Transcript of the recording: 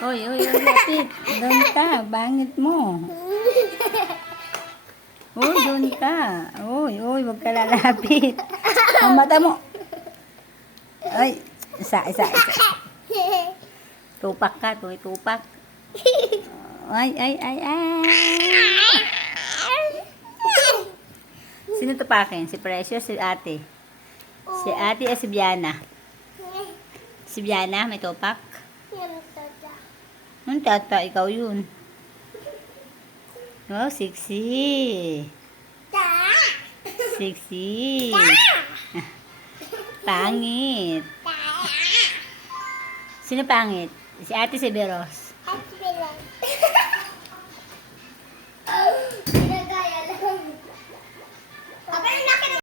Oy, oy, oy, lapit. Doon ka. Bangit mo. Uy, doon ka. Uy, uy, huwag ka lalapit. Ang mata mo. Ay, isa. Tupak ka, tupak. Ay. Sino tupakin? Si Precious, si ate. Si ate o si Biana? Si Biana, may tupak? Ang tata, ikaw yun. Oh, sexy. Sexy. Pangit. Sino pangit? Si ate, si Beros.